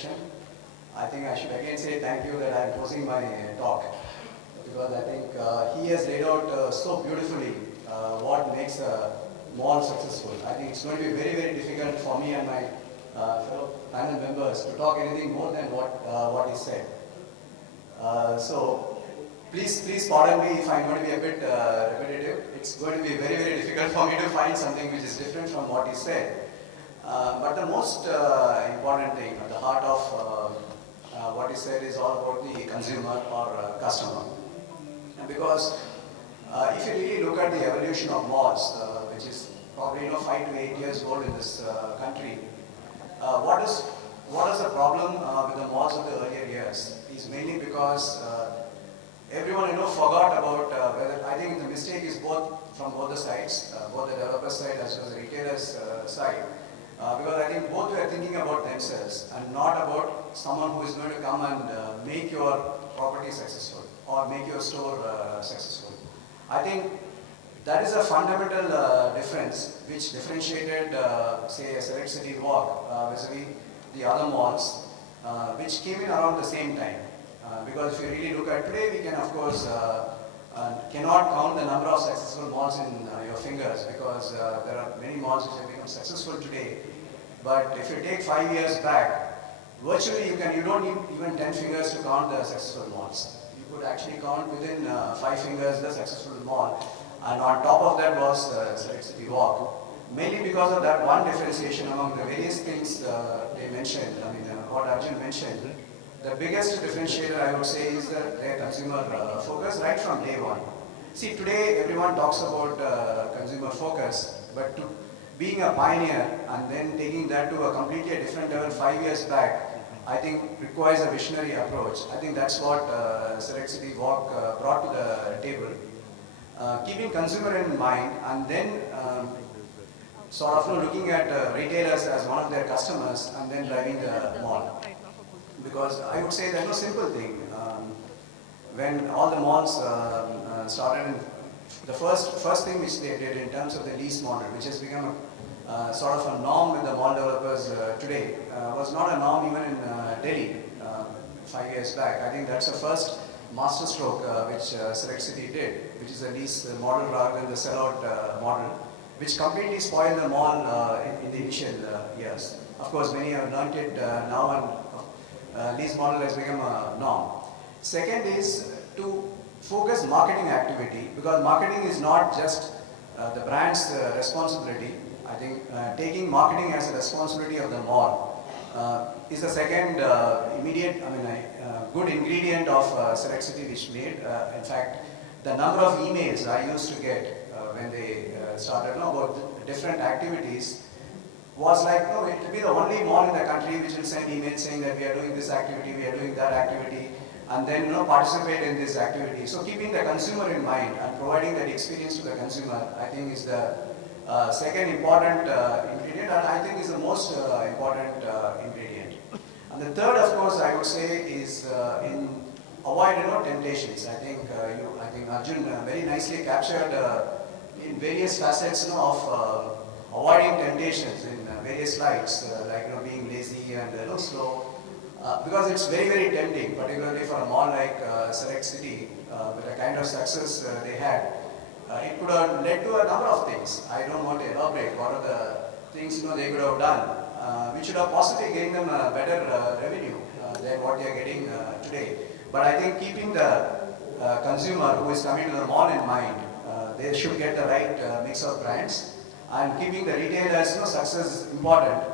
introduction. I think I should again say thank you that I'm closing my talk, because I think he has laid out so beautifully what makes a mall successful. I think it's going to be very, very difficult for me and my fellow panel members to talk anything more than what he said. So please pardon me if I'm going to be a bit repetitive. It's going to be very, very difficult for me to find something which is different from what he said. But the most important thing at the heart of what he said is all about the consumer or customer. And because if you really look at the evolution of malls, which is probably 5 to 8 years old in this country, what is the problem with the malls of the earlier years is mainly because everyone forgot about whether, I think the mistake is from both the sides, both the developer side as well as the retailer's side. Because I think both were thinking about themselves and not about someone who is going to come and make your property successful or make your store successful. I think that is a fundamental difference which differentiated, say, a Select City Walk vis-a-vis the other malls which came in around the same time. Because if you really look at today, we can of course cannot count the number of successful malls in your fingers, because there are many malls which have become successful today. But if you take 5 years back, virtually you don't need even 10 fingers to count the successful malls. You could actually count within 5 fingers the successful mall, and on top of that was Select City Walk. Mainly because of that one differentiation among the various things they mentioned, what Arjun mentioned. The biggest differentiator, I would say, is their consumer focus right from day one. See, today everyone talks about consumer focus, but being a pioneer and then taking that to a completely different level 5 years back, I think requires a visionary approach. I think that's what Select City Walk brought to the table. Keeping consumer in mind and then sort of looking at retailers as one of their customers and then driving the mall. Because I would say there's no simple thing. When all the malls started, the first thing which they did in terms of the lease model, which has become a sort of a norm with the mall developers today, was not a norm even in Delhi 5 years back. I think that's the first masterstroke which Select City did, which is a lease model rather than the sellout model, which completely spoiled the mall in the initial years. Of course, many have learned it now, and lease model has become a norm. Second is to focus marketing activity, because marketing is not just the brand's responsibility. I think taking marketing as a responsibility of the mall is the second immediate, good ingredient of Select City which made. In fact, the number of emails I used to get when they started about different activities was like, it will be the only mall in the country which will send emails saying that we are doing this activity, we are doing that activity, and then participate in this activity. So keeping the consumer in mind and providing that experience to the consumer, I think is the second important ingredient, and I think is the most important ingredient. And the third, of course, I would say is in avoid temptations. I think Arjun very nicely captured in various facets of avoiding temptations in various slides, like being lazy and slow, because it's very, very tempting, particularly for a mall like Select City, with the kind of success they had. It could have led to a number of things. I don't want to elaborate what are the things they could have done, which should have possibly gained them a better revenue than what they are getting today. But I think keeping the consumer who is coming to the mall in mind, they should get the right mix of brands, and keeping the retailers' success important.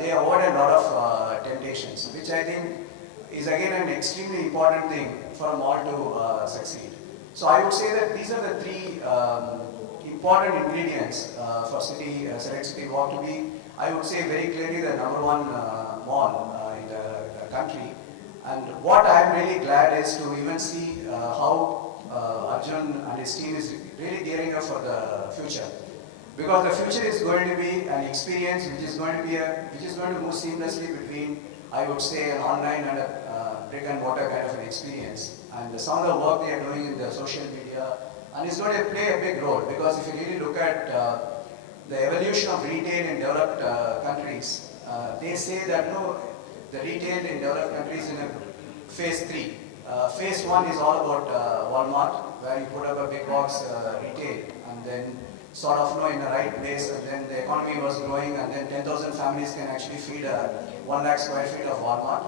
They avoid a lot of temptations, which I think is again an extremely important thing for a mall to succeed. So I would say that these are the three important ingredients for Select City Walk to be, I would say, very clearly the number one mall in the country. And what I am really glad is to even see how Arjun and his team is really gearing up for the future. Because the future is going to be an experience which is going to move seamlessly between, I would say, an online and a brick and mortar kind of an experience. And some of the work they are doing in the social media, and it's going to play a big role, because if you really look at the evolution of retail in developed countries, they say that the retail in developed countries in a phase 3. Phase 1 is all about Walmart, where you put up a big box retail and then sort of in the right place, and then the economy was growing, and then 10,000 families can actually feed 1 lakh square feet of Walmart.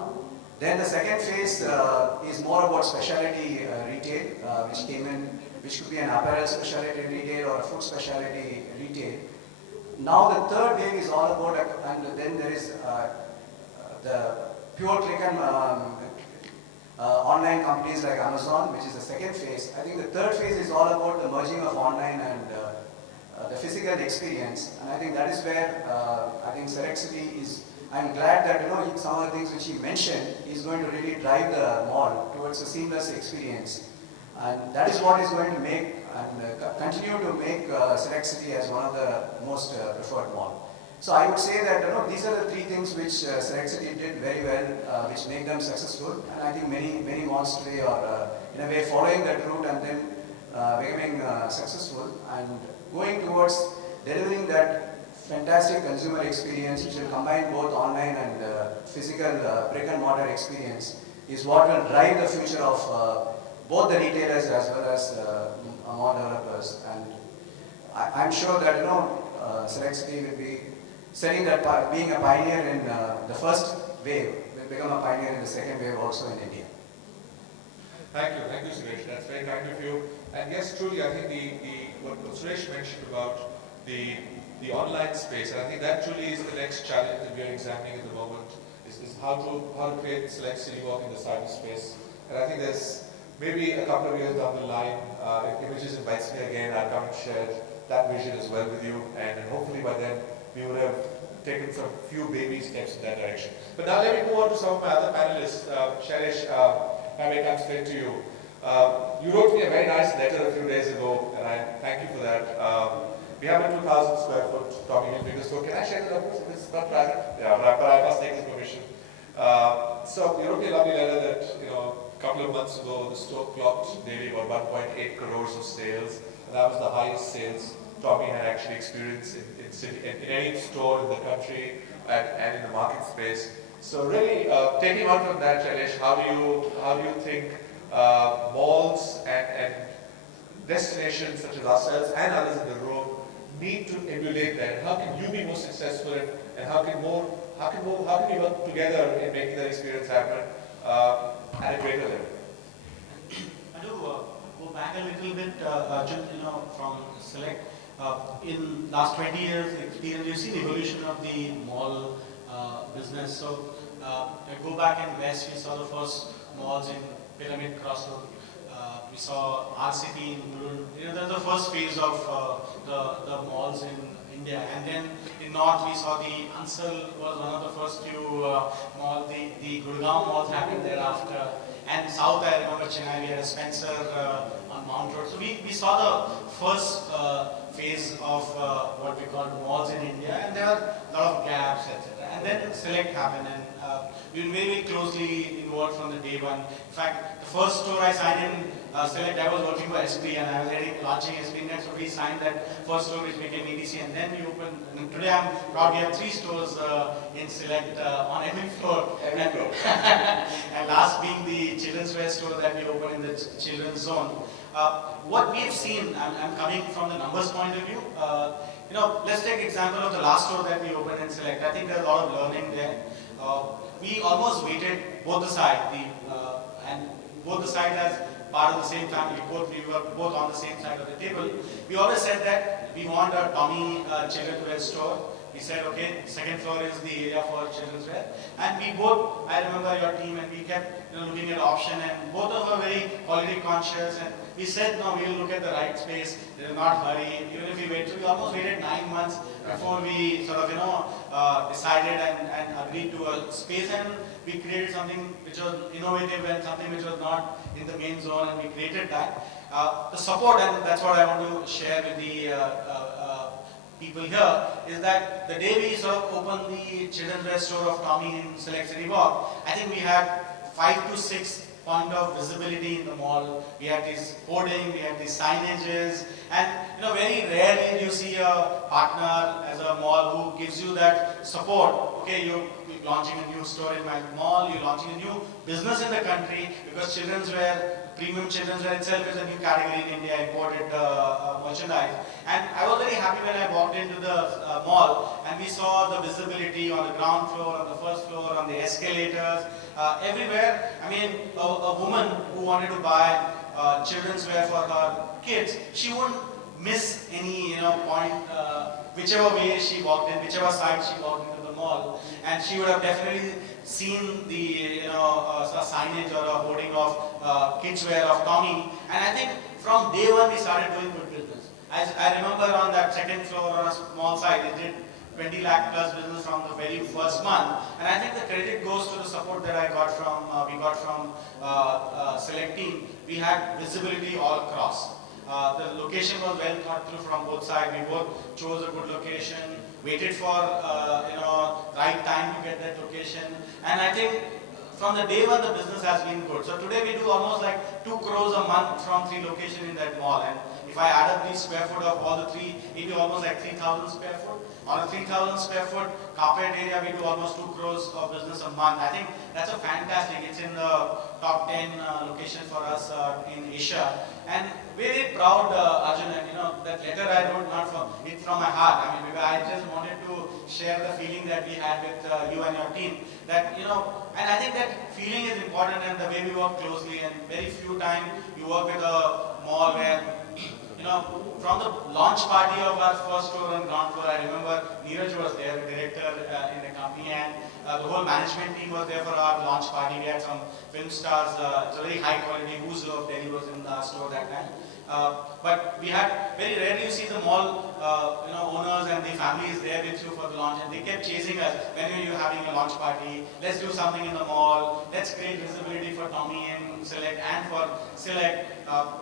Then the second phase is more about specialty retail, which came in, which could be an apparel specialty retail or a food specialty retail. Now the third wave is all about, and then there is the pure click and online companies like Amazon, which is the second phase. I think the third phase is all about the merging of online and the physical experience, and I think that is where I think Select City is. I'm glad that some of the things which he mentioned is going to really drive the mall towards a seamless experience, and that is what is going to make and continue to make Select City as one of the most preferred mall. So I would say that these are the three things which Select City did very well, which make them successful, and I think many malls today are in a way following that route and then becoming successful and going towards delivering that fantastic consumer experience which will combine both online and physical brick and mortar experience is what will drive the future of both the retailers as well as mall developers. And I'm sure that Select City will be setting that, being a pioneer in the first wave, will become a pioneer in the second wave also in India. Thank you, Suresh. That's very kind of you. And yes, truly, I think what Suresh mentioned about the online space, and I think that truly is the next challenge that we are examining at the moment, is how to create Select City Walk in the cyberspace. And I think there's maybe a couple of years down the line, if Images invites me again, I'll come and share that vision as well with you, and hopefully by then we would have taken some few baby steps in that direction. But now let me move on to some of my other panelists. Shailesh, I may come straight to you. You wrote me a very nice letter a few days ago, and I thank you for that. We have a 2,000 square foot Tommy Hilfiger store. Can I share the numbers? This is not private. Yeah, but I must take his permission. So you wrote me a lovely letter that a couple of months ago the store clocked daily about 1.8 crores of sales, and that was the highest sales Tommy had actually experienced in any store in the country and in the market space. So really, taking on from that, Shailesh, how do you think malls and destinations such as ourselves and others in the room need to emulate that? How can you be more successful, and how can we work together in making that experience happen at a greater level? I do go back a little bit, Arjun, from Select. In last 20 years experience, you've seen evolution of the mall business. So go back in West, we saw the first malls in Pyramid Crossroad. We saw RCT in Gurun. That's the first phase of the malls in India. And then in North, we saw the Ansal was one of the first few malls. The Gurgaon malls happened thereafter. And South, I remember Chennai, we had a Spencer on Mount Road. So we saw the first phase of what we call malls in India, and there are a lot of gaps, etc. And then Select happened, and we were very closely involved from the day one. In fact, the first store I signed in Select, I was working for SP, and I was launching SP Net, so we signed that first store which became EDC, and then we opened. And today I'm proud we have 3 stores in Select on every floor. And last being the children's wear store that we opened in the children's zone. What we've seen, I'm coming from the numbers point of view. Let's take example of the last store that we opened in Select. I think there's a lot of learning there. We almost waited both the sides, and both the sides as part of the same family. We were both on the same side of the table. We always said that we want a Tommy children's wear store. We said, okay, second floor is the area for children's wear. And we both, I remember your team, and we kept looking at option, and both of us were very quality conscious, and we said, no, we'll look at the right space, we'll not hurry, even if we wait. So we almost waited 9 months before we sort of, decided and agreed to a space, and we created something which was innovative and something which was not in the main zone, and we created that. The support, and that's what I want to share with the people here, is that the day we sort of opened the children's wear store of Tommy in Select City Walk, I think we had 5 to 6 point of visibility in the mall. We had this hoarding, we had these signages, and very rarely you see a partner as a mall who gives you that support. Okay, you're launching a new store in my mall, you're launching a new business in the country, because children's wear, premium children's wear itself is a new category in India, imported merchandise. And I was very happy when I walked into the mall and we saw the visibility on the ground floor, on the first floor, on the escalators, everywhere. I mean, a woman who wanted to buy children's wear for her kids, she wouldn't miss any point, whichever way she walked in, whichever side she walked into the mall, and she would have definitely seen the signage or a hoarding of kids wear of Tommy. And I think from day one we started doing good business. As I remember on that second floor on a small side, it did 20 lakh plus business from the very first month, and I think the credit goes to the support that I got from we got from Select team. We had visibility all across. The location was well thought through from both sides. We both chose a good location, waited for right time to get that location, and I think from the day one the business has been good. So today we do almost like 2 crores a month from 3 locations in that mall, and if I add up the square foot of all the 3, it will be almost like 3,000 square foot. On a 3,000 square foot carpet area, we do almost 2 crores of business a month. I think that's a fantastic. It's in the top 10 location for us in Asia. And we're very proud, Arjun, and that letter I wrote not from my heart. I mean, I just wanted to share the feeling that we had with you and your team. That, and I think that feeling is important, and the way we work closely, and very few times you work with a mall where from the launch party of our first store on ground floor, I remember Neeraj was there, the director in the company, and the whole management team was there for our launch party. We had some film stars, it's a very high quality who's of Delhi was in the store that time. But we had, very rarely you see the mall owners and the families there with you for the launch, and they kept chasing us. When are you having a launch party? Let's do something in the mall. Let's create visibility for Tommy and Select and for Select.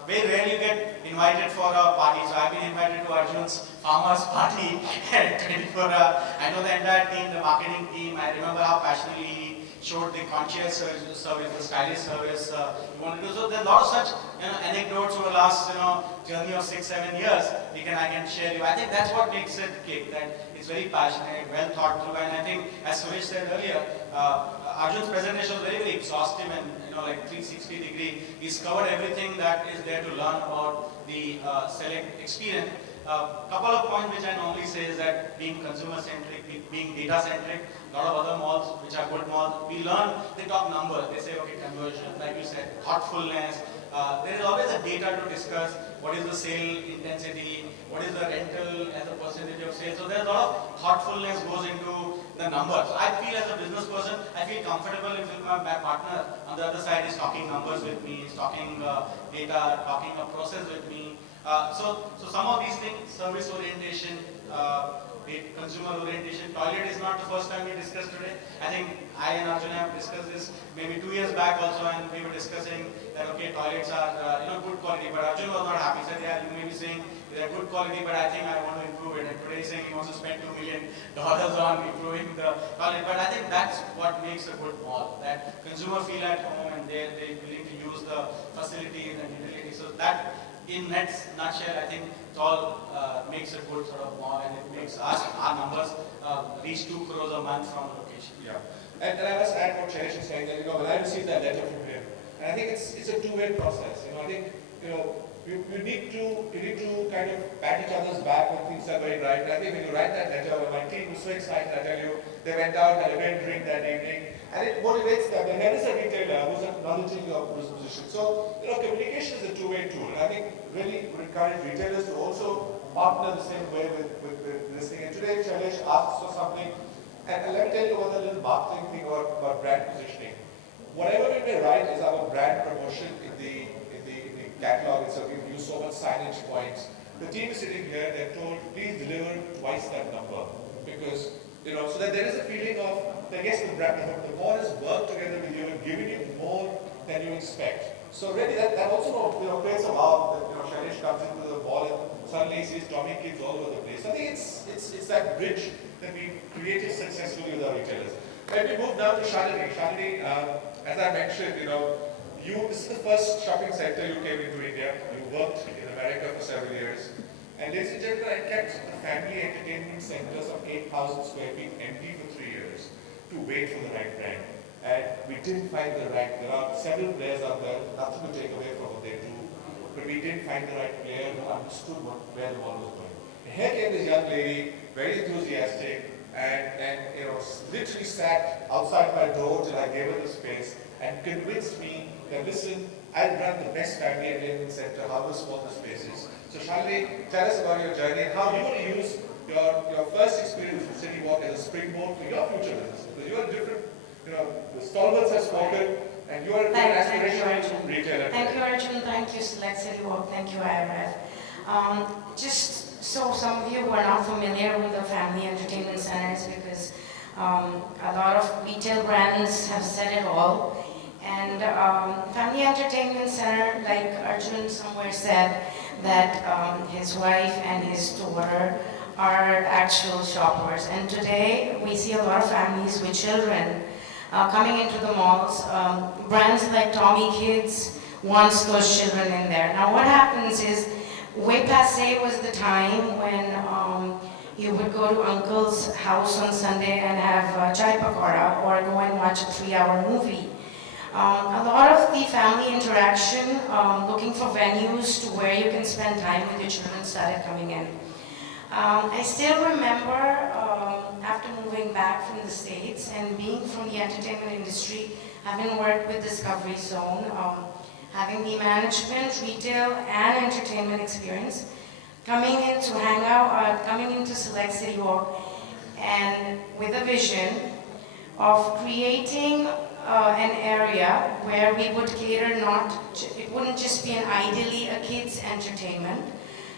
Very rarely you get invited for a party. So I've been invited to Arjun's farmers party at 24 hours. I know the entire team, the marketing team. I remember how passionately he showed the concierge service, the stylist service he wanted to do. So there's a lot of such anecdotes over the last journey of 6-7 years I can share you. I think that's what makes it kick, that it's very passionate, well thought through, and I think as Suresh said earlier, Arjun's presentation was very, very exhaustive and like 360 degree. He's covered everything that is there to learn about the Select experience. Couple of points which I normally say is that being consumer centric, being data centric, a lot of other malls which are good malls, we learn, they talk numbers, they say okay, conversion, like you said, thoughtfulness. There is always a data to discuss. What is the sale intensity? What is the rental as a percentage of sales? So there's a lot of thoughtfulness goes into the numbers. So I feel as a business person, I feel comfortable if my partner on the other side is talking numbers with me, is talking data, talking a process with me. So some of these things, service orientation, consumer orientation, toilet is not the first time we discussed today. I think I and Arjun have discussed this maybe 2 years back also, and we were discussing that okay, toilets are good quality, but Arjun was not happy. He said, yeah, you may be saying they're good quality, but I think I want to improve it. And today he's saying he wants to spend $2 million on improving the toilet. But I think that's what makes a good mall, that consumer feel at home and they're willing to use the facilities and utilities. So that, in nutshell, I think it all makes a good sort of mall, and it makes us, our numbers reach 2 crores a month from a location. Yeah. And I must add what Shailesh is saying, that when I received that letter from him, and I think it's a two-way process. I think you need to kind of pat each other's back when things are going right. And I think when you write that letter, when my team was so excited, I tell you, they went out, had a great drink that evening, and it motivates them. And here is a retailer who's acknowledging your position. So communication is a two-way tool. And I think really would encourage retailers to also partner the same way with this thing. And today, Shailesh asks for something. And let me tell you about the little marketing thing about brand positioning. Whatever we may write is our brand promotion in the catalog, so we've used so much signage points. The team is sitting here, they're told, please deliver twice that number. Because, so that there is a feeling of, I guess the mall has worked together with you and given you more than you expect. So really that also creates a wow that Shailesh comes into the mall and suddenly he sees Tommy kids all over the place. I think it's that bridge that we've created successfully with our retailers. Let me move now to Shalini. Shalini, as I mentioned, this is the first shopping center you came into India. You worked in America for several years. And ladies and gentlemen, I kept the family entertainment centers of 8,000 square feet empty for 3 years to wait for the right brand. And we didn't find the right, there are several players out there, nothing to take away from what they do, but we didn't find the right player who understood where the ball was going. And here came this young lady, very enthusiastic, and you know, literally sat outside my door till I gave her the space and convinced me that, listen, I'll run the best family entertainment center, however small the space is. So Shalini, tell us about your journey and how you want to use your first experience with City Walk as a springboard for your future business. Because you're a different, you know, the stalwarts have spoken and you are an aspirational retailer. Thank you, Arjun. Thank you, Select City Walk. Thank you, IRF. Just so some of you who are not familiar with the family entertainment centers, because a lot of retail brands have said it all. And family entertainment center, like Arjun somewhere said, that his wife and his daughter are actual shoppers. And today we see a lot of families with children coming into the malls. Brands like Tommy Kids wants those children in there. Now what happens is, way passé was the time when you would go to uncle's house on Sunday and have chai pakora or go and watch a 3-hour movie. A lot of the family interaction, looking for venues to where you can spend time with your children, started coming in. I still remember after moving back from the States and being from the entertainment industry, having worked with Discovery Zone, having the management, retail, and entertainment experience, coming in to hang out, coming into Select City Walk, and with a vision of creating an area where we would cater it wouldn't just be ideally a kids' entertainment.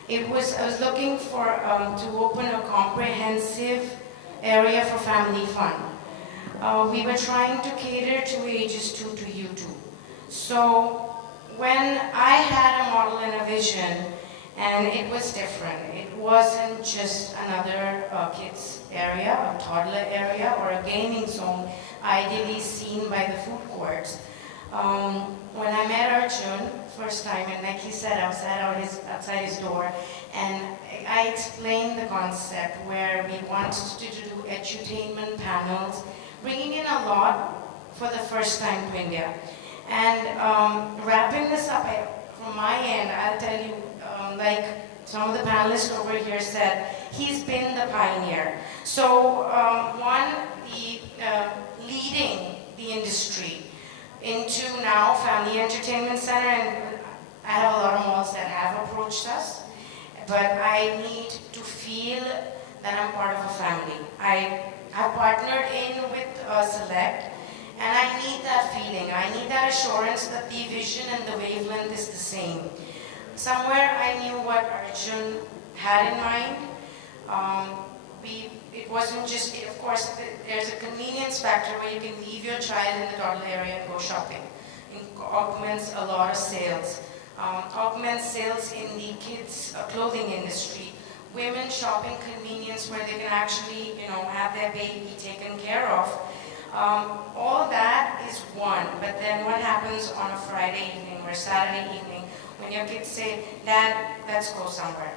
I was looking for to open a comprehensive area for family fun. We were trying to cater to ages 2 to U2. So when I had a model and a vision, and it was different. It wasn't just another kids area, a toddler area, or a gaming zone, ideally seen by the food courts. When I met Arjun first time, and like he said, I was outside his door, and I explained the concept where we wanted to do edutainment panels, bringing in a lot for the first time to India. And wrapping this up, from my end, I'll tell you, like some of the panelists over here said, he's been the pioneer. So leading the industry into now family entertainment center, and I have a lot of malls that have approached us, but I need to feel that I'm part of a family. I have partnered in with Select, and I need that feeling. I need that assurance that the vision and the wavelength is the same. Somewhere I knew what Arjun had in mind. It wasn't just, of course, there's a convenience factor where you can leave your child in the toddler area and go shopping. It augments a lot of sales. Augments sales in the kids' clothing industry. Women shopping convenience where they can actually, have their baby taken care of. All that is one, but then what happens on a Friday evening or Saturday evening when your kids say, Dad, let's go somewhere.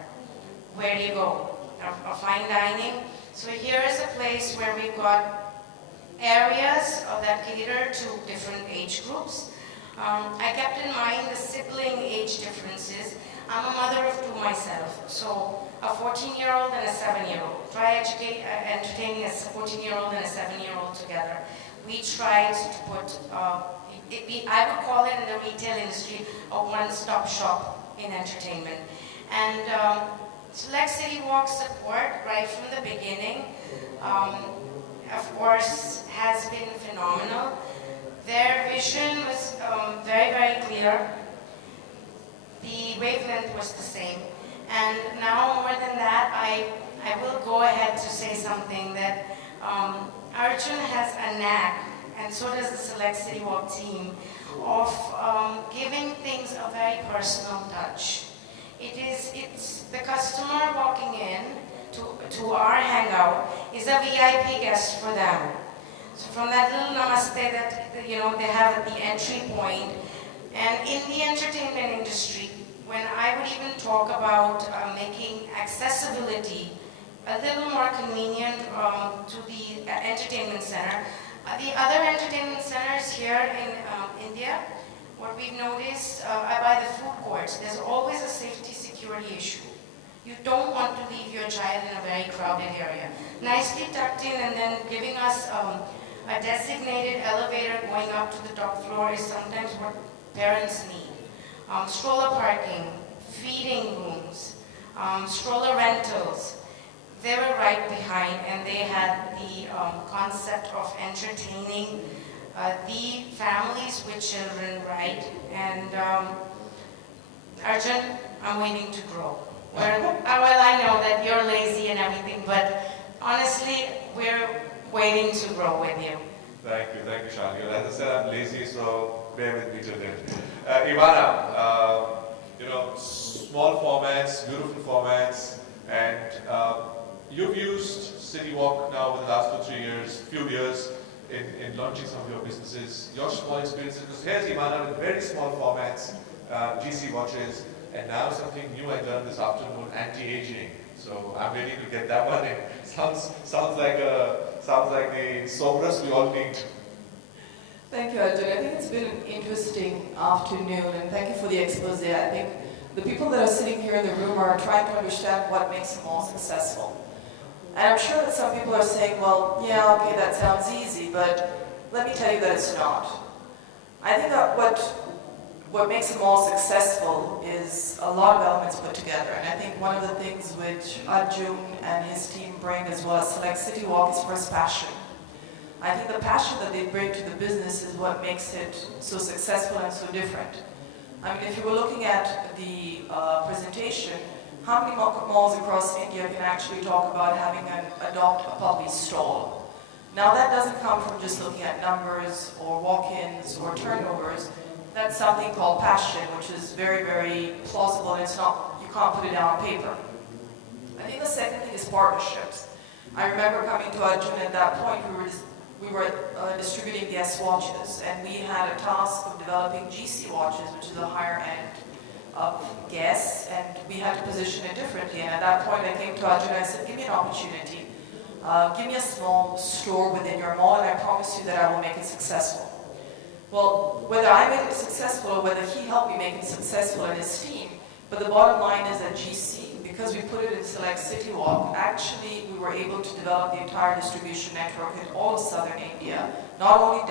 Where do you go? A fine dining? So here is a place where we've got areas that cater to different age groups. I kept in mind the sibling age differences. I'm a mother of 2 myself, so a 14-year-old and a 7-year-old. Try entertaining a 14-year-old and a 7-year-old together. We tried to put, I would call it in the retail industry, a one-stop shop in entertainment. And Select City Walk support right from the beginning, of course, has been phenomenal. Their vision was very, very clear. The wavelength was the same. And now more than that, I will go ahead to say something that Arjun has a knack, and so does the Select City Walk team, of giving things a very personal touch. It's the customer walking in to our hangout is a VIP guest for them. So from that little namaste that they have at the entry point, and in the entertainment industry, when I would even talk about making accessibility a little more convenient to the entertainment center. The other entertainment centers here in India, what we've noticed by the food courts, there's always a safety security issue. You don't want to leave your child in a very crowded area. Nicely tucked in and then giving us a designated elevator going up to the top floor is sometimes what parents need. Stroller parking, feeding rooms, stroller rentals. They were right behind, and they had the concept of entertaining the families with children, right? And Arjun, I'm waiting to grow. Well, I know that you're lazy and everything, but honestly, we're waiting to grow with you. Thank you, Shani. As I said, I'm lazy, so bear with me till then. Ivana, small formats, beautiful formats, and you've used City Walk now over the last 2-3 years, few years in launching some of your businesses. Your small experiences, because here's Ivana with very small formats, GC watches, and now something new I learned this afternoon, anti-aging. So I'm ready to get that one in. Sounds like the soberest we all need. Thank you, Arjun. I think it's been an interesting afternoon, and thank you for the expose. I think the people that are sitting here in the room are trying to understand what makes a mall successful. And I'm sure that some people are saying, well, yeah, okay, that sounds easy, but let me tell you that it's not. I think that what makes a mall successful is a lot of elements put together. And I think one of the things which Arjun and his team bring as well as Select City Walk is first passion. I think the passion that they bring to the business is what makes it so successful and so different. I mean, if you were looking at the presentation, how many malls across India can actually talk about having adopt a puppy stall? Now that doesn't come from just looking at numbers or walk-ins or turnovers. That's something called passion, which is very, very plausible, and it's not, you can't put it down on paper. I think the second thing is partnerships. I remember coming to Arjun at that point, we were distributing the S watches, and we had a task of developing GC watches, which is a higher end of guests, and we had to position it differently. And at that point I came to Arjun and I said, give me an opportunity. Give me a small store within your mall, and I promise you that I will make it successful. Well, whether I made it successful or whether he helped me make it successful and his team, but the bottom line is that GC, because we put it in Select City Walk, actually we were able to develop the entire distribution network in all of southern India, not only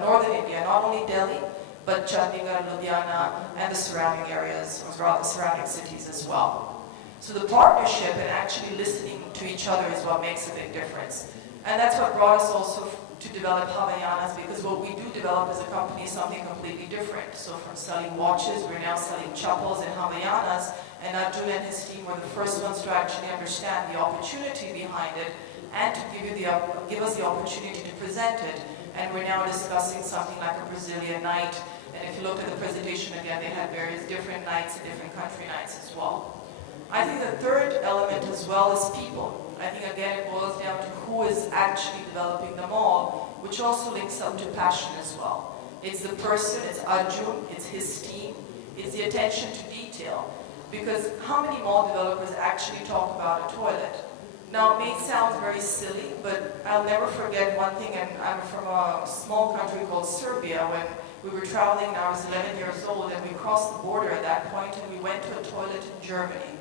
northern India, not only Delhi, but Chandigarh, Ludhiana, and the surrounding areas, or rather surrounding cities as well. So the partnership and actually listening to each other is what makes a big difference. And that's what brought us also to develop Havaianas, because what we do develop as a company is something completely different. So from selling watches, we're now selling chappals and Havaianas, and Arjun and his team were the first ones to actually understand the opportunity behind it and to give us the opportunity to present it. And we're now discussing something like a Brazilian night. And if you look at the presentation again, they had various different nights and different country nights as well. I think the third element as well is people. I think again it boils down to who is actually developing the mall, which also links up to passion as well. It's the person, it's Arjun, it's his team, it's the attention to detail. Because how many mall developers actually talk about a toilet? Now, it may sound very silly, but I'll never forget one thing, and I'm from a small country called Serbia. When we were traveling, and I was 11 years old, and we crossed the border at that point, and we went to a toilet in Germany.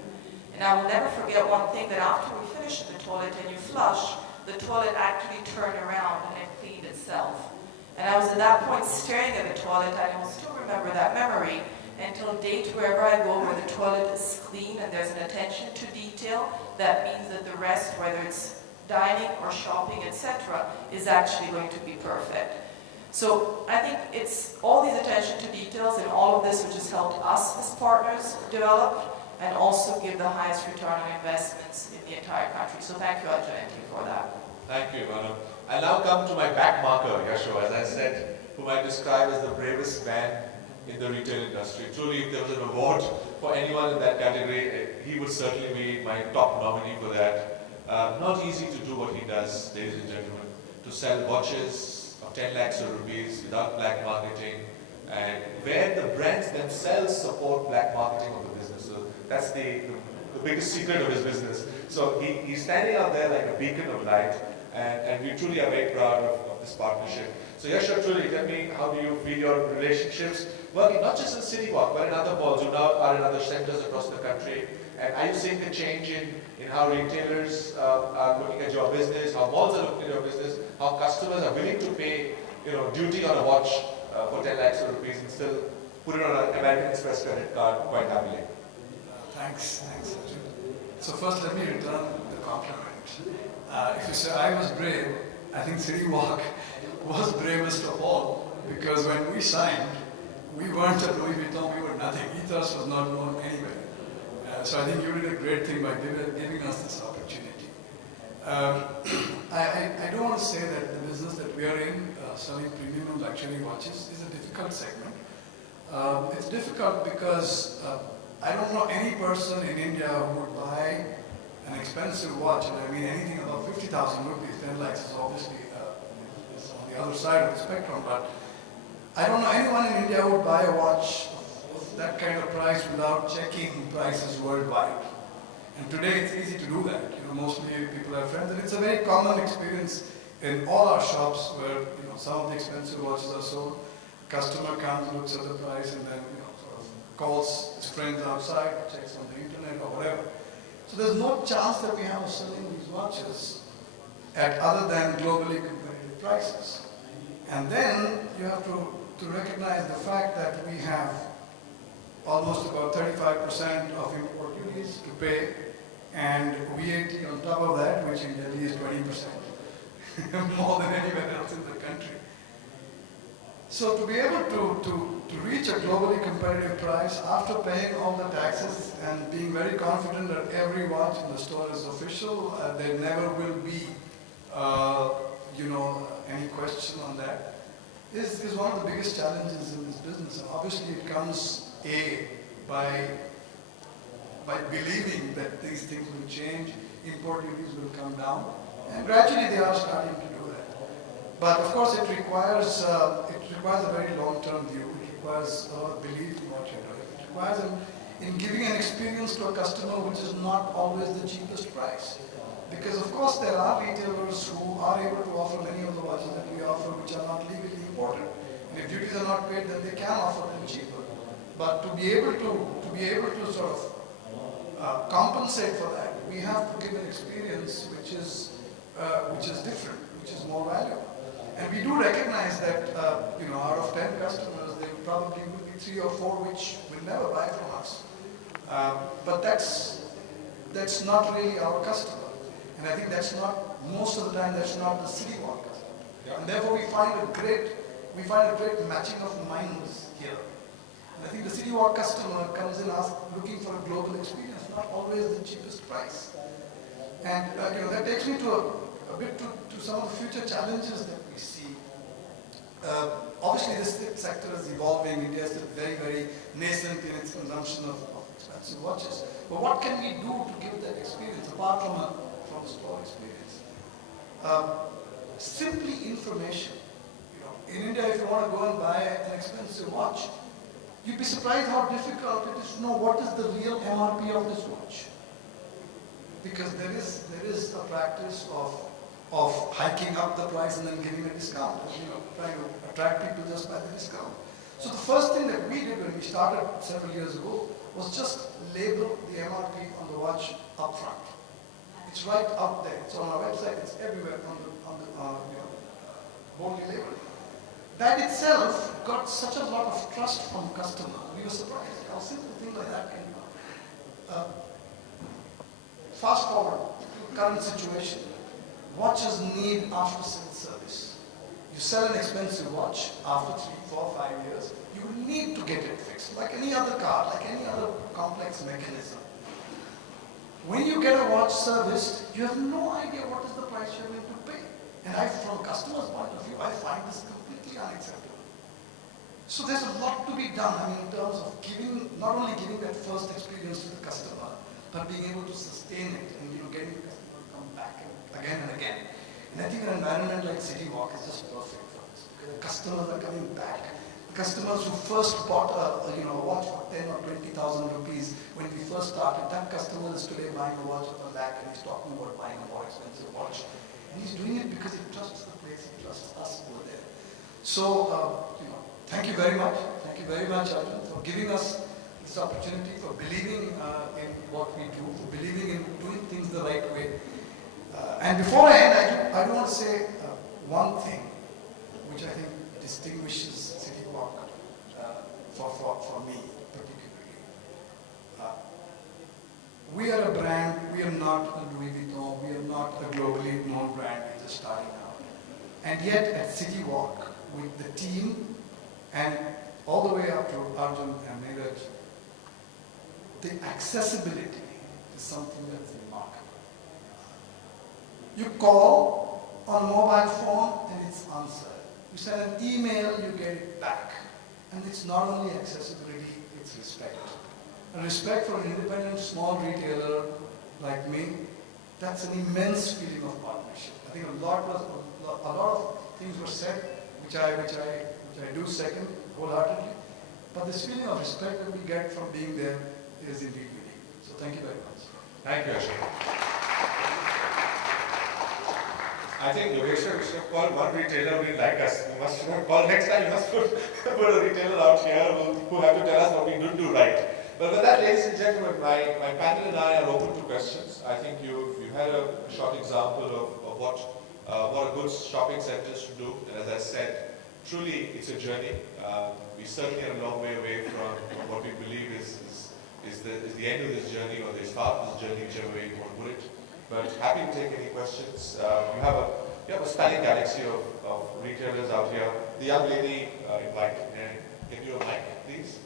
And I will never forget one thing, that after we finished the toilet and you flush, the toilet actually turned around and it cleaned itself. And I was at that point staring at the toilet, and I will still remember that memory until date. Wherever I go where the toilet is clean and there's an attention to detail, that means that the rest, whether it's dining or shopping, etc., is actually going to be perfect. So I think it's all these attention to details and all of this which has helped us as partners develop and also give the highest return on investments in the entire country. So thank you, Arjun, for that. Thank you, Ivana. I'll now come to my back marker, Yasho, as I said, whom I describe as the bravest man in the retail industry. Truly, if there was an award for anyone in that category, he would certainly be my top nominee for that. Not easy to do what he does, ladies and gentlemen, to sell watches of 10 lakhs of rupees without black marketing, and where the brands themselves support black marketing of the business. So that's the biggest secret of his business. So he's standing out there like a beacon of light, and we truly are very proud of this partnership. So Yasha, truly, tell me, how do you feel your relationships working not just in City Walk, but in other malls, you now are in other centers across the country? And are you seeing a change in how retailers are looking at your business, how malls are looking at your business, how customers are willing to pay, duty on a watch for 10 lakhs of rupees and still put it on an American Express credit card quite happily? Thanks, Arjun. So first let me return the compliment. If you say I was brave, I think City Walk was bravest of all, because when we signed, we weren't at Louis Vuitton, we were nothing. Ethos was not known anywhere. So I think you did a great thing by giving us this opportunity. I don't want to say that the business that we are in, selling premium and luxury watches, is a difficult segment. It's difficult because I don't know any person in India who would buy an expensive watch, and I mean anything above 50,000 rupees. 10 lakhs is obviously is on the other side of the spectrum, but I don't know anyone in India who would buy a watch of that kind of price without checking prices worldwide. And today it's easy to do that. Mostly people have friends, and it's a very common experience in all our shops where some of the expensive watches are sold. Customer comes, looks at the price, and then sort of calls his friends outside, checks on the internet or whatever. So there's no chance that we have of selling these watches at other than globally competitive prices. And then you have to recognize the fact that we have almost about 35% of import duties to pay, and VAT on top of that, which in Delhi is 20%, more than anywhere else in the country. So to be able to reach a globally competitive price after paying all the taxes and being very confident that every watch in the store is official, there never will be, any question on that, is one of the biggest challenges in this business. And obviously it comes, by believing that these things will change, import duties will come down, and gradually they are starting to do that. But of course it requires a very long-term view. It requires a lot of belief in what you're doing. It requires in giving an experience to a customer which is not always the cheapest price. Because of course there are retailers who are able to offer many of the watches that we offer which are not legally imported. And if duties are not paid, then they can offer them cheaper. But to be able to sort of compensate for that, we have to give an experience which is different, which is more valuable. And we do recognize that out of 10 customers, there probably will be 3 or 4 which will never buy from us. But that's not really our customer. And I think that's not, most of the time, that's not the City Walk customer. Yeah. And therefore we find a great matching of minds here. And I think the City Walk customer comes in looking for a global experience, not always the cheapest price. And that takes me to a bit to some of the future challenges that we see. Obviously this sector is evolving. India is very, very nascent in its consumption of expensive watches. But what can we do to give that experience apart from a store experience? Simply information. In India, if you want to go and buy an expensive watch, you'd be surprised how difficult it is to know what is the real MRP of this watch. Because there is a practice of hiking up the price and then giving a discount, trying to attract people just by the discount. So the first thing that we did when we started several years ago was just label the MRP on the watch up front. It's right out there. It's on our website. It's everywhere boldly labeled. That itself got such a lot of trust from customers. We were surprised how simple a thing like that can be. Fast forward to current situation. Watches need after-sales service. You sell an expensive watch after 3, 4, 5 years, you will need to get it fixed, like any other car, like any other complex mechanism. When you get a watch serviced, you have no idea what is the price you're going to pay. And from a customer's point of view, I find this completely unacceptable. So there's a lot to be done, in terms of not only giving that first experience to the customer, but being able to sustain it and getting the customer to come back again and again. And I think an environment like City Walk is just perfect for this. Because the customers are coming back. customers who first bought a watch for 10 or 20,000 rupees when we first started, that customer is today buying a watch for a lakh and he's talking about buying a more expensive watch. And he's doing it because he trusts the place, he trusts us over there. So, thank you very much. Thank you very much, Arjun, for giving us this opportunity, for believing in what we do, for believing in doing things the right way. And before I end, I do want to say one thing which I think distinguishes City Walk for me particularly. We are a brand, we are not a Louis Vuitton, we are not a globally known brand, we're just starting out. And yet at City Walk, with the team and all the way up to Arjun and Neeraj, the accessibility is something that's remarkable. You call on a mobile phone and it's answered. You send an email, you get it back. And it's not only accessibility, it's respect. And respect for an independent small retailer like me, that's an immense feeling of partnership. I think a lot of things were said, which I do second wholeheartedly. But this feeling of respect that we get from being there is indeed unique. So thank you very much. Thank you, Ashok. I think Yogeshwar, we should have called one retailer who didn't like us. We must have called next time. You must put a retailer out here who have to tell us what we didn't do right. But with that, ladies and gentlemen, my panel and I are open to questions. I think you had a short example of what a good shopping center should do. And as I said, truly it's a journey. We certainly are a long way away from what we believe is the end of this journey or the start of this journey, whichever way you want to put it. But happy to take any questions. You have a spanning galaxy of retailers out here. The young lady can you a mic, please?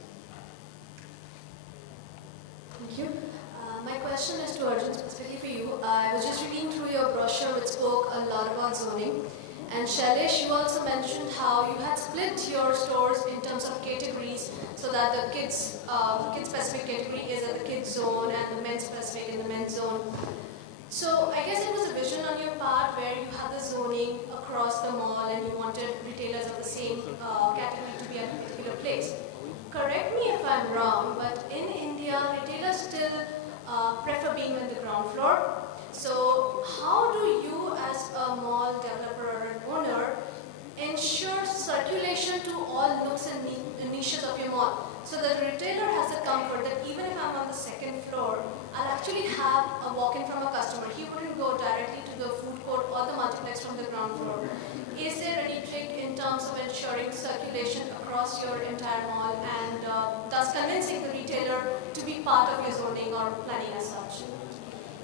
Thank you. My question is to Arjun, specifically for you. I was just reading through your brochure which spoke a lot about zoning. And Shailesh, you also mentioned how you had split your stores in terms of categories so that the kids specific category is at the kids zone and the men's specific in the men's zone. So I guess it was a vision on your part where you had the zoning across the mall and you wanted retailers of the same category to be at a particular place. Correct me if I'm wrong, but in India, retailers still prefer being on the ground floor. So how do you as a mall developer or an owner ensure circulation to all nooks and niches of your mall so that the retailer has the comfort that even if I'm on the second floor, I'll actually have a walk-in from a customer. He wouldn't go directly to the food court or the multiplex from the ground floor. Is there any trick in terms of ensuring circulation across your entire mall and thus convincing the retailer to be part of your zoning or planning as such?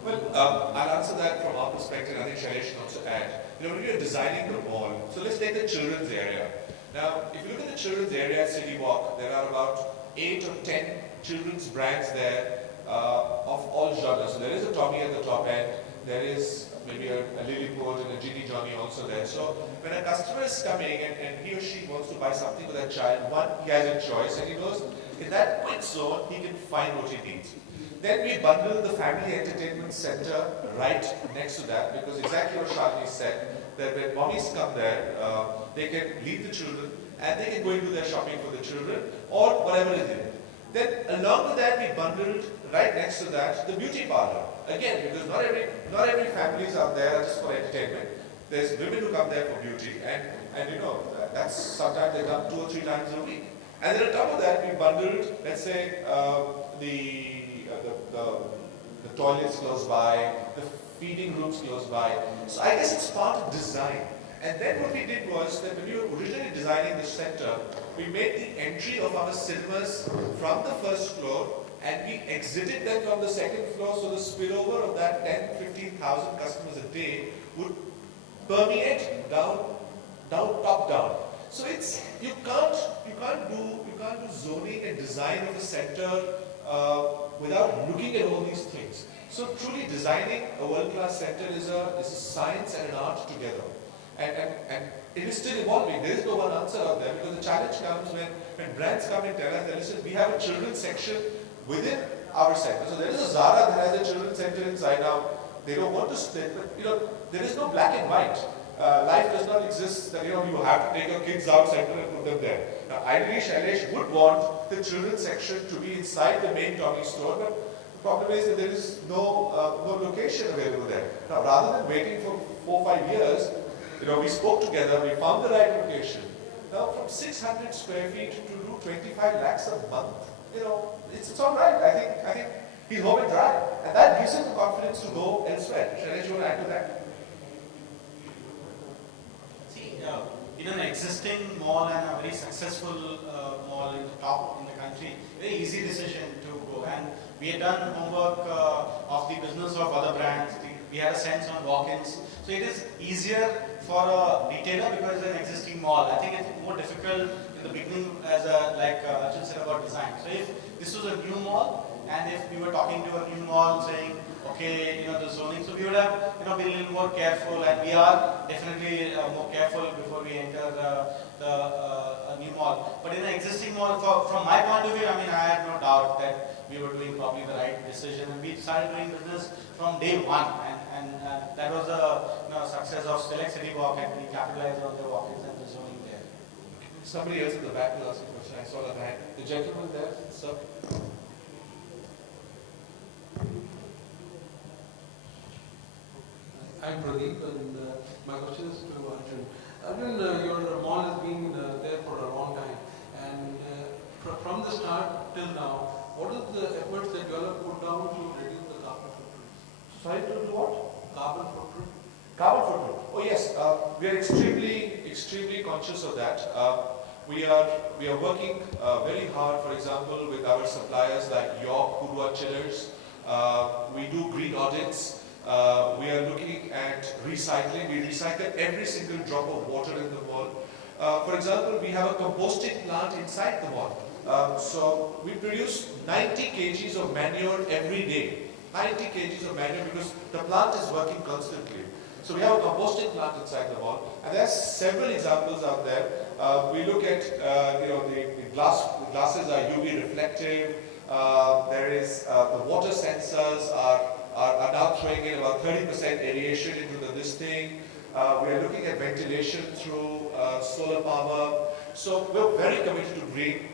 Well, I'll answer that from our perspective. I think Shailesh can also add. When you're designing the mall, so let's take the children's area. Now, if you look at the children's area at City Walk, there are about 8 or 10 children's brands there of all genres. So there is a Tommy at the top end, there is maybe a Lilliput and a Ginny Johnny also there. So when a customer is coming and he or she wants to buy something for that child, one, he has a choice and he knows in that quick zone he can find what he needs. Then we bundle the family entertainment center right next to that because exactly what Shalini said, that when mommies come there, they can leave the children and they can go and do their shopping for the children or whatever it is. Then along with that, we bundled right next to that the beauty parlor. Again, because not every family is out there just for entertainment. There's women who come there for beauty and you know, that's sometimes they come 2 or 3 times a week. And then on top of that, we bundled, let's say, the toilets close by, the feeding rooms close by. So I guess it's part of design. And then what we did was that when we were originally designing the center, we made the entry of our cinemas from the first floor and we exited them from the second floor so the spillover of that 10,000-15,000 customers a day would permeate down, top down. So it's you can't do zoning and design of a center without looking at all these things. So truly designing a world-class center is a science and an art together. And it is still evolving. There is no one answer out there because the challenge comes when brands come and tell us that listen, we have a children's section within our center. So there is a Zara that has a children's center inside now. They don't want to split, but you know, there is no black and white. life does not exist that you have to take your kids out center and put them there. Now, ideally, Shailesh would want the children's section to be inside the main Tommy store, but the problem is that there is no location available there. Now, rather than waiting for 4 or 5 years, we spoke together, we found the right location. Now, from 600 square feet to do 25 lakhs a month, it's all right. I think he's home and dry, and that gives him the confidence to go elsewhere. Shailesh, you want to add to that? In an existing mall and a very successful mall in the top in the country, very easy decision to go. And we had done homework of the business of other brands. We had a sense on walk-ins. So it is easier for a retailer because it's an existing mall. I think it's more difficult in the beginning as like Arjun said about design. So if this was a new mall and if we were talking to a new mall saying, okay, the zoning, so we would have, been a little more careful, and we are definitely more careful before we enter a new mall. But in an existing mall, from my point of view, I had no doubt that we were doing probably the right decision, and we started doing business from day one, and that was the success of Select City Walk, and we capitalized on the walk-ins and the zoning there. Somebody else in the back will ask a question. I saw the hand. The gentleman there, sir. I'm Pradeep, and my question is to Arjun. Arjun, your mall has been there for a long time, and from the start till now, what are the efforts that you all have put down to reduce the carbon footprint? Sorry, to do what? Carbon footprint. Carbon footprint. Oh yes, we are extremely conscious of that. We are working very hard, for example, with our suppliers like York, Purua Chillers. We do green audits. We are looking at recycling. We recycle every single drop of water in the mall. For example, we have a composting plant inside the mall. So we produce 90 kgs of manure every day. 90 kgs of manure because the plant is working constantly. So we have a composting plant inside the mall, and there are several examples out there. We look at the glasses are UV reflective. There is the water sensors are now throwing in about 30% aeration into this thing. We are looking at ventilation through solar power. So we're very committed to green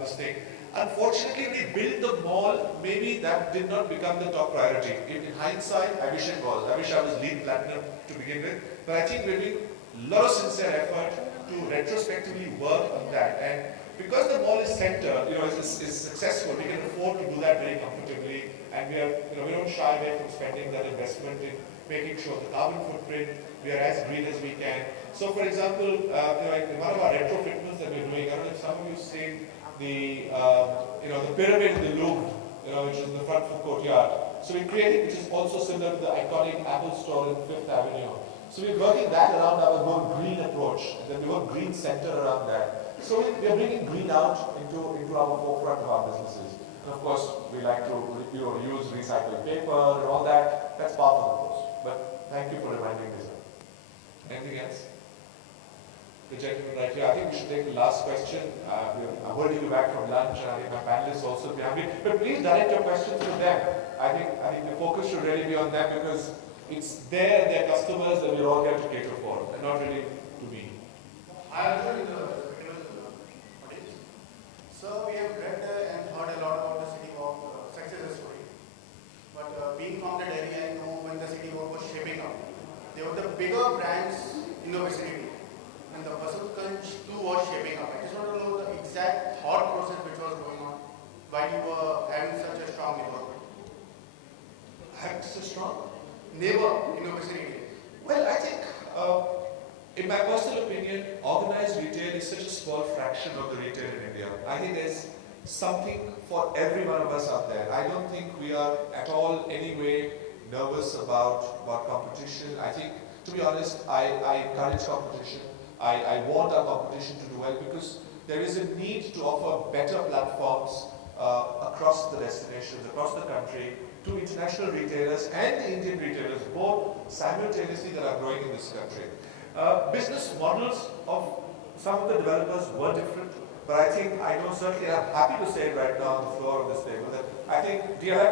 this thing. Unfortunately, when we built the mall, maybe that did not become the top priority. In hindsight, I wish it was. I wish I was LEED Platinum to begin with. But I think we're doing a lot of sincere effort to retrospectively work on that. And because the mall is center, is successful, we can afford to do that very comfortably. And we don't shy away from spending that investment in making sure the carbon footprint, we are as green as we can. So for example, in one of our retrofitments that we're doing, I don't know if some of you have seen the pyramid in the Louvre, which is in the front of the courtyard. So we're creating, which is also similar to the iconic Apple store in Fifth Avenue. So we're working that around our more green approach, and then we want green center around that. So we're bringing green out into our forefront of our businesses. And of course, we like to use recycled paper and all that. That's part of the course. But thank you for reminding me, sir. Anything else? The gentleman right here. I think we should take the last question. I'm holding you back from lunch, and I think my panelists also behind me. But please direct your questions to them. I think the focus should really be on them because it's their customers that we're all here to cater for, and not really to me. I also in the audience. So we have read and heard a lot about the City Walk success story. But being from that area, I know when the City Walk was shaping up, they were the bigger brands in the vicinity. And the Basudganj too was shaping up. I just want to know the exact thought process which was going on while you were having such a strong neighborhood. Having such a strong neighbor in your vicinity. Well, I think, in my personal opinion, organized retail is such a small fraction of the retail in India. I think there's something for every one of us out there. I don't think we are at all anyway nervous about competition. I think, to be honest, I encourage competition. I want our competition to do well because there is a need to offer better platforms across the destinations, across the country, to international retailers and the Indian retailers, both simultaneously that are growing in this country. Business models of some of the developers were different, but I think, I know certainly, I'm happy to say it right now on the floor of this table that I think DLF